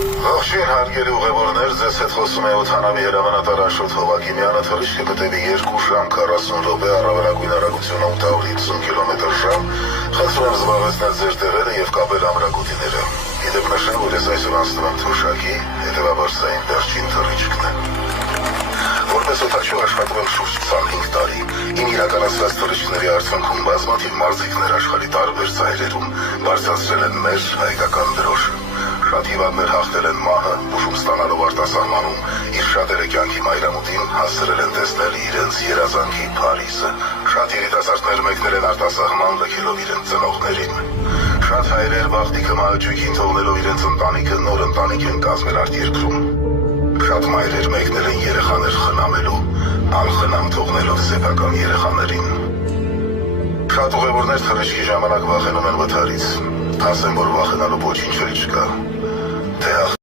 Ողջույն հարգելի ուղևորներ, ձեզ հետ խոսում է օդանավի հրամանատար Աշոտ Հովակիմյանը, թռիչքը կտևի 2 ժամ 40 րոպե, առավելագույն արագությունը 850 կմ/ժ։ Խնդրում եմ զբաղեցնել ձեր տեղերը եւ կապել ամրագուտիները։ Գիտեք նշեմ, որ ես այսօր անցնում եմ Թոշակի, հետեւաբար սա իմ վերջին թռիչքն է։ Որպես օդաչու աշխատում եմ շուրջ 25 տարի։ Իմ իրականացված թռիչքների արդյունքում բազմաթիվ մարզիկներ աշխարհի տարբեր ծայրերում բարձրացրել են մեր հայկական դրոշը։ Շատ հիվանդներ հաղթել են մահը, ուժում ստանալով արտասահմանում, իր շատերը կյանքի մայրամուտին հասցրել են տեսնել իրենց երազանքի Փարիզը։ Շատ երիտասարդներ մեկնել են արտասահման լքելով իրենց ծնողներին։ Շատ հայրեր բախտիկը մահաճույքին թողնելով իրենց ընտանիքը նոր ընտանիք են կազմել արտերկրում։ Շատ մայրեր մեկնել են երեխաներ խնամելու, անխնամ թողնելով սեփական երեխաներին։ Շատ ուղևորներ թռիչքի ժամանակ վախենում են վթարից։ Ասեմ, որ վախենալու ոչինչ էլ չկա։ Թե